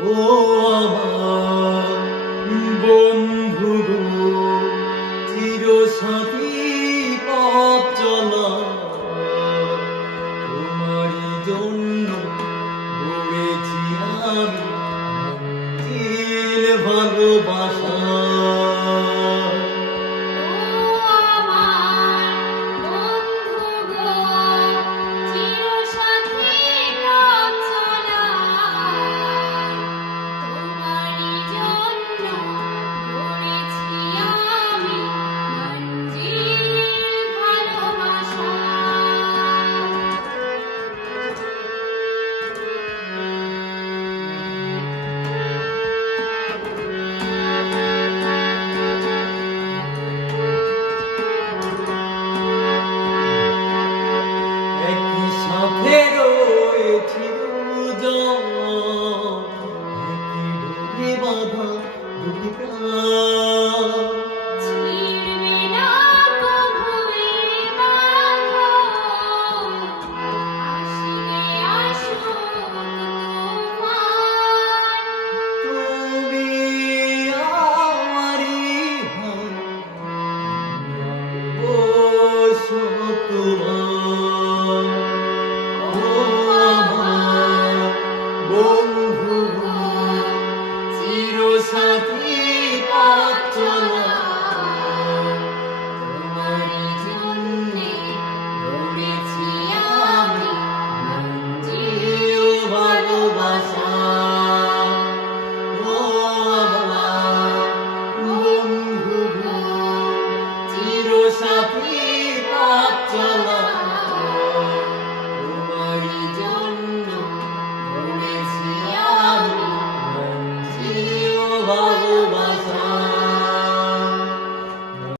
ও আমার বন্ধু গো, চিরসাথী পথ চলা, তোমারই জন্য গড়েছি আমি মঞ্জিল ভালোবাসা। সাথে রয়েছি দুজন, একই ডোরে বাঁধা দুটি প্রাণ। ছিঁড়বে না কভুই বাঁধন, আসিবে আসুক তুফান। তুমি আমারই ভাই, ও সত্যবান। ও আমার বন্ধু গো, চিরসাথী